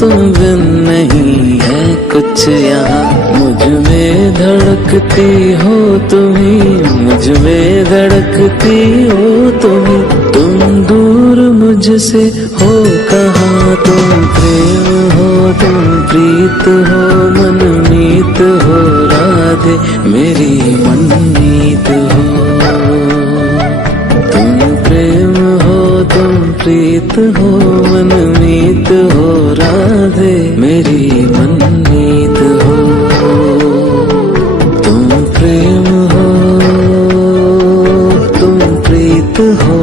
तुम बिन नहीं है कुछ यहाँ। मुझ में धड़कती हो तुम्ही, मुझ में धड़कती हो तुम्ही। तुम दूर मुझसे हो कहाँ, तुम प्रेम हो तुम प्रीत हो मनमीत हो राधे मेरी मनमीत हो। तुम प्रेम हो तुम प्रीत हो मनमीत हो राधे मेरी मनमीत हो। तुम प्रेम हो तुम प्रीत हो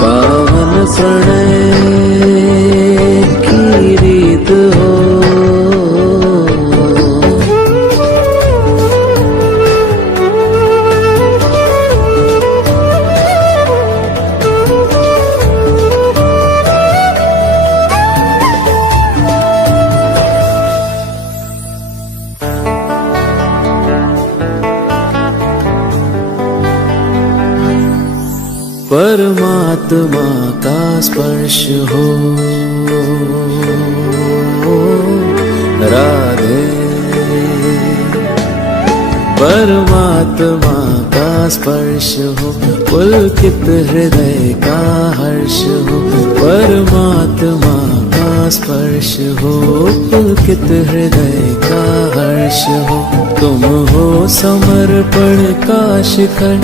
पावन प्रणय की रीत हो। परमात्मा का स्पर्श हो राधे, परमात्मा का स्पर्श हो पुलकित हृदय का हर्ष हो। परमात्मा का स्पर्श हो पुलकित हृदय का हर्ष हो। तुम हो समर्पण का शिखर,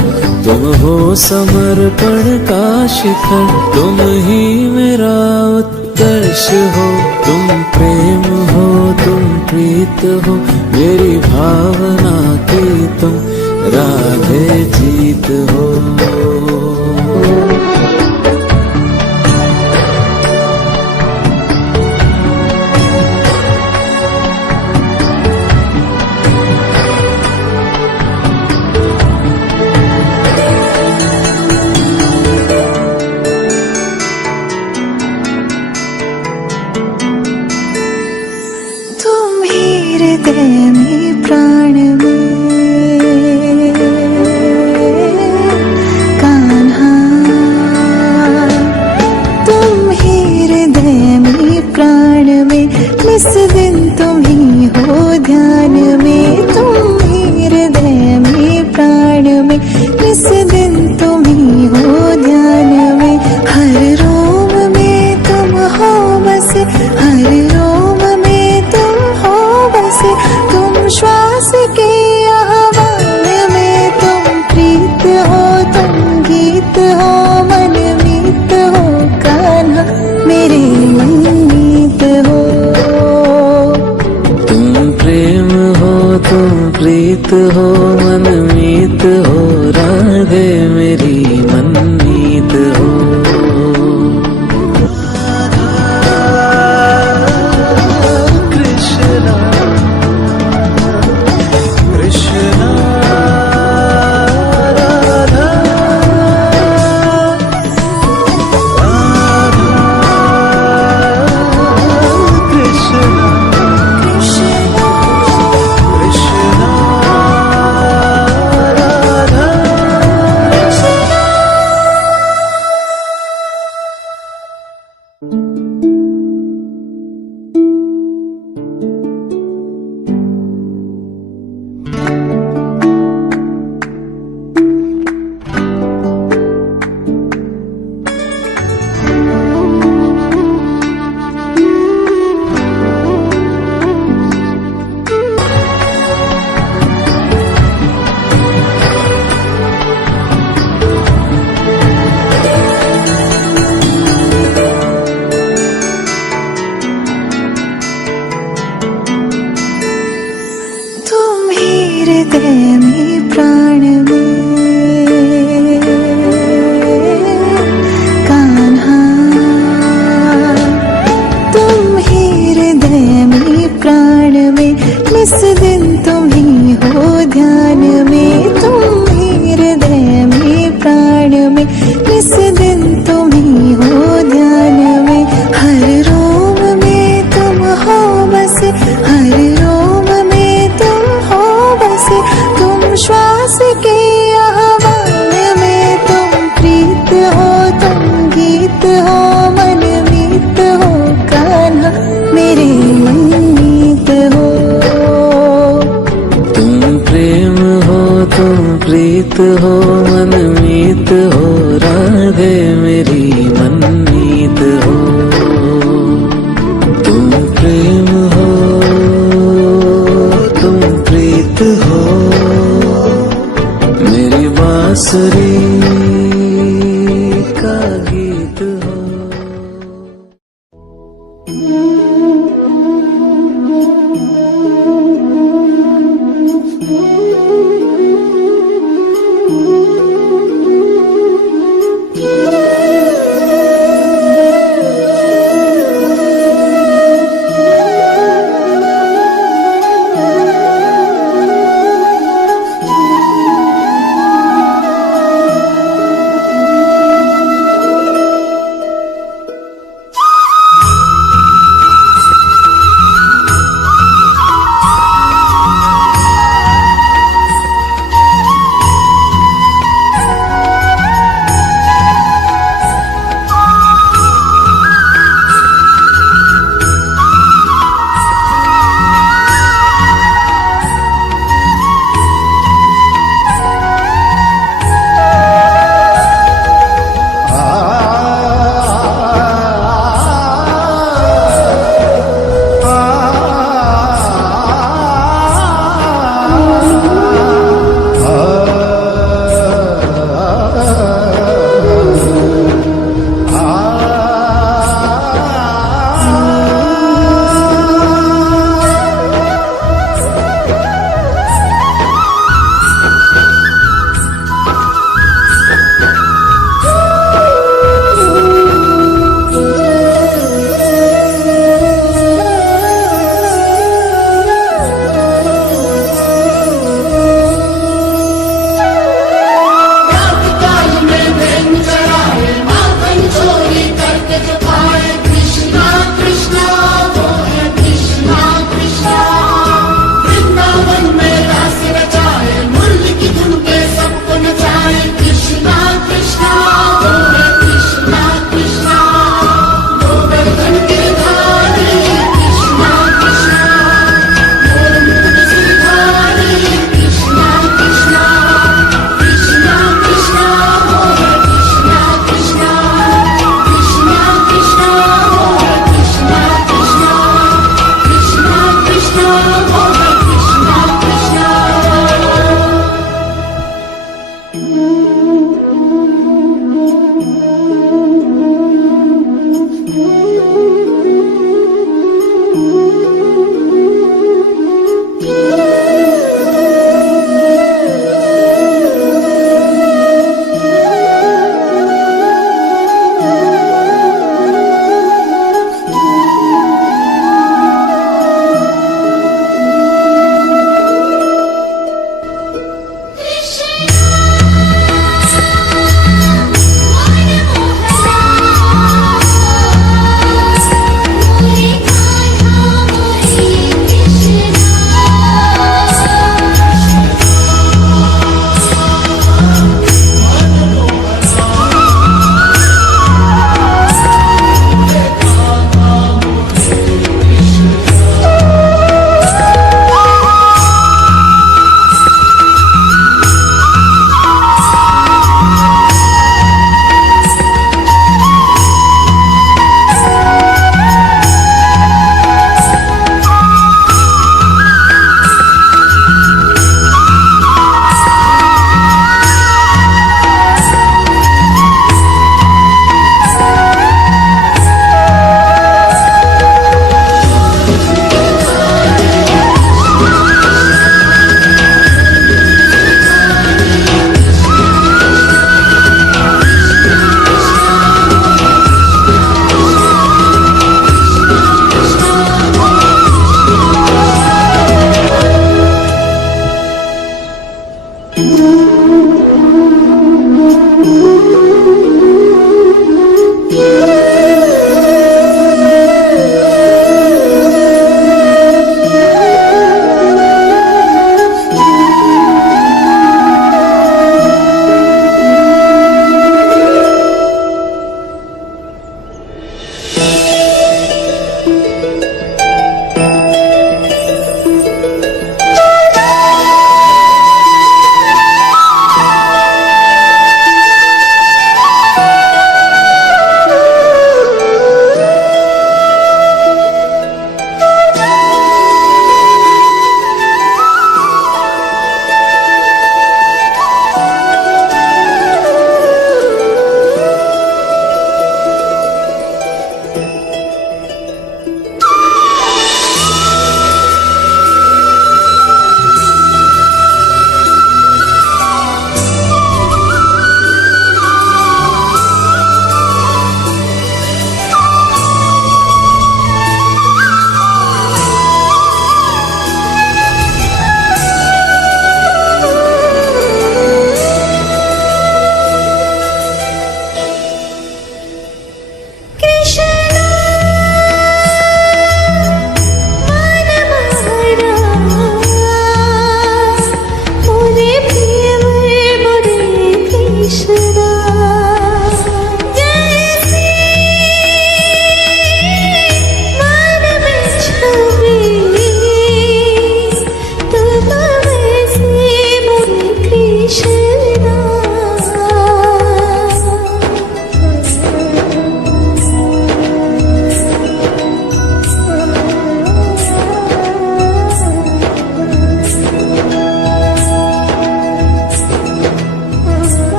तुम हो समर्पण का शिखर। तुम ही मेरा उत्कर्ष हो। तुम प्रेम हो तुम प्रीत हो मेरी भावना की तुम राधे जीत हो। हृदय में प्राण में कान्हा, तुम ही हृदय में प्राण में निस दिन तुम ही हो ध्यान में। तुम ही हृदय में प्राण में निस दिन तुम ही हो ध्यान में। हर रोम में तुम हो बसे, हर रोम में तुम हो बसे। तुम श्वास के आह्वान में तुम प्रीत हो तुम गीत हो मनमीत हो कान्हा मेरे मनमीत हो। तुम प्रेम हो तुम प्रीत हो मनमीत हो राधे मेरी मनमीत हो। प्रीत हो मनमीत हो राधे मेरी मनमीत हो तुम प्रेम हो तुम प्रीत हो मेरी बांसुरी का गीत हो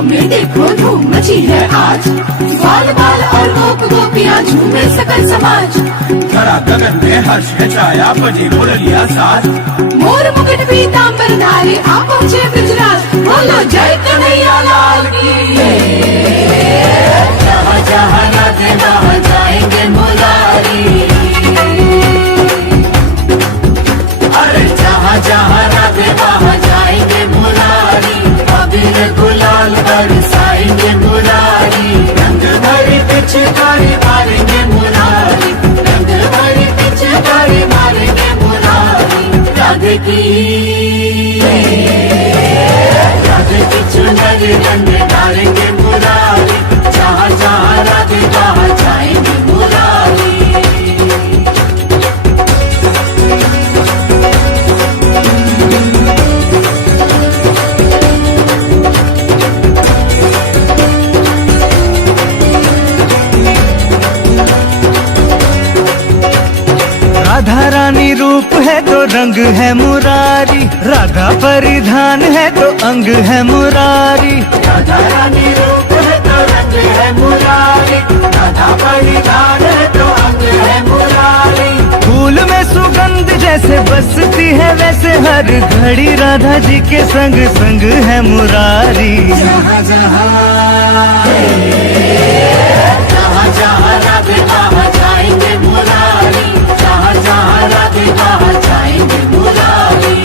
गलियों में देखो धूम मची है आज। बाल बाल और गोप गोपियाँ झूमे सकल समाज। धरा गगन में हर्ष है छाया बजी मुरलिया साथ। मोर मुकुट पीतांबर धारी आ पहुँचे ब्रजराज। बोलो जय कन्हैया लाल की। जहाँ जहाँ राधे वहाँ जाएंगे मुरारी। अरे जहाँ जहाँ राधे वहाँ जाएंगे मुरारी। अबीर गुलाल बरसाएंगे मुरारी। रंग भरी पिचकारी मारेंगे मुरारी। रंग भरी पिचकारी मारेंगे मुरारी। राधे की चुनरी रंग डालेंगे मुरारी। जहाँ जहाँ राधे वहाँ जाएंगे मुरारी। राधा रानी रूप है तो रंग है मुरारी, राधा परिधान है तो अंग है मुरारी। राधा रानी रूप है तो रंग है मुरारी। राधा परिधान है तो अंग है मुरारी। फूल में सुगंध जैसे बसती है वैसे हर घड़ी राधा जी के संग संग है मुरारी। जहाँ जहाँ राधे वहाँ जाएंगे मुरारी। जहाँ जहाँ राधे वहाँ जाएंगे मुरारी।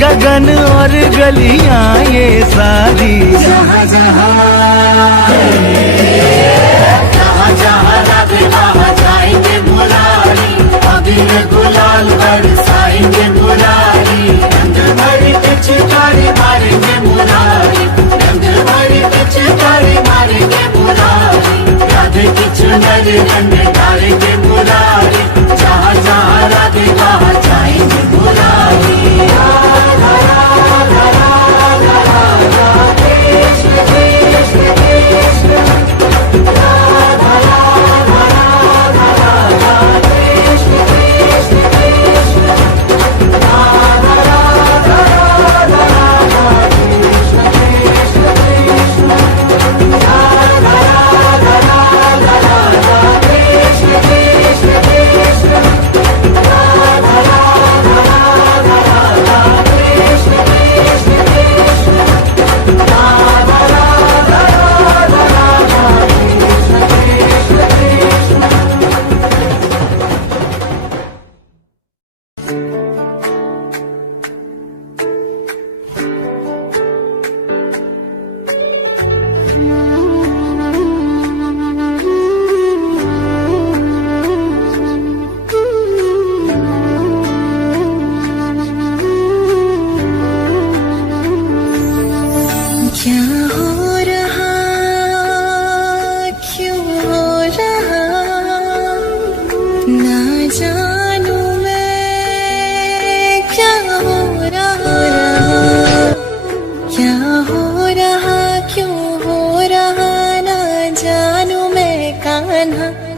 गगन और गलियां ये सारी। जहाँ जहाँ राधे वहाँ जाएंगे मुरारी। अबीर गुलाल बरसाएंगे मुरारी। रंग भरी पिचकारी मारेंगे मुरारी। रंग भरी पिचकारी मारेंगे मुरारी। राधे की चुनरी रंग डालेंगे मुरारी। जहाँ जहाँ राधे वहाँ जाएंगे मुरारी।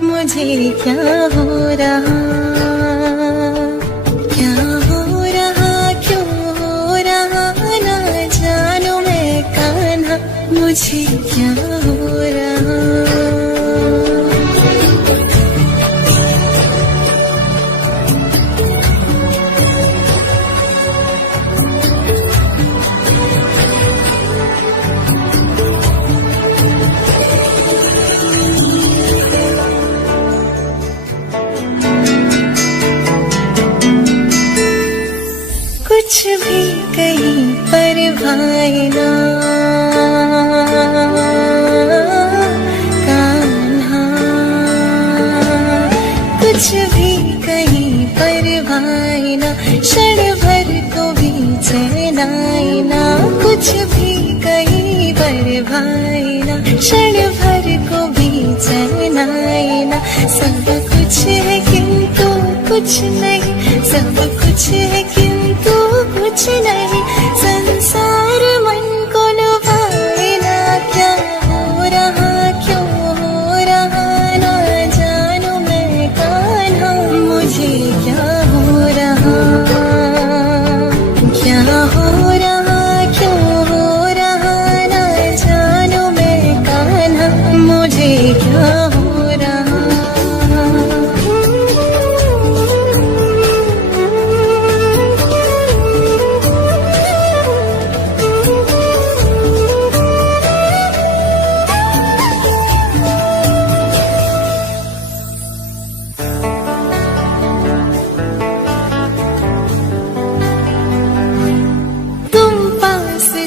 मुझे क्या हो रहा, क्या हो रहा, क्यों हो कुछ भी कहीं पर भाई ना कान्हा, कुछ भी कहीं पर भाई ना, क्षण भर को भी चैन आए ना, कुछ भी कहीं पर भाई ना, क्षण भर को भी चैन आए ना। सब कुछ है किंतु कुछ नहीं, सब कुछ है किंतु कुछ नहीं, संसार मन को लुभाए ना। क्या हो रहा क्यों हो रहा ना जानू मैं कान्हा, मुझे क्या हो रहा, क्या हो रहा क्यों हो रहा ना जानू मैं कान्हा, मुझे क्या हो रहा।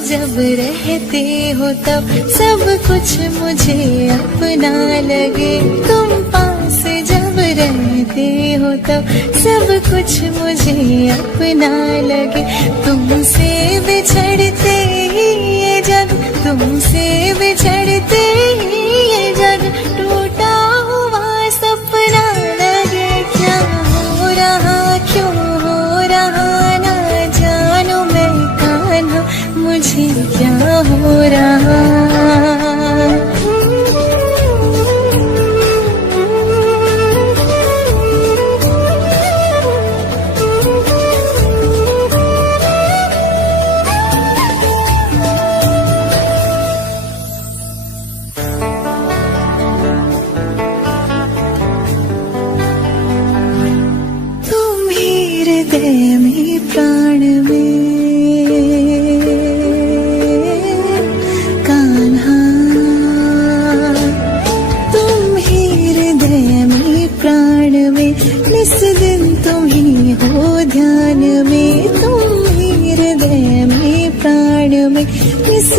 जब रहते हो तब सब कुछ मुझे अपना लगे, तुम पास जब रहते हो तब सब कुछ मुझे अपना लगे। तुमसे बिछड़ते ही ये जग, तुमसे बिछड़ते ही ये जग टूटा हुआ सपना लगे। क्या हो रहा क्यों हो रहा ना जानू मैं कान्हा, मुझे क्या हो रहा। तुम ही हृदय में प्राण में कान्हा, तुम ही हृदय में प्राण में, निस दिन तुम ही हो ध्यान में, तुम ही हृदय में प्राण में, निस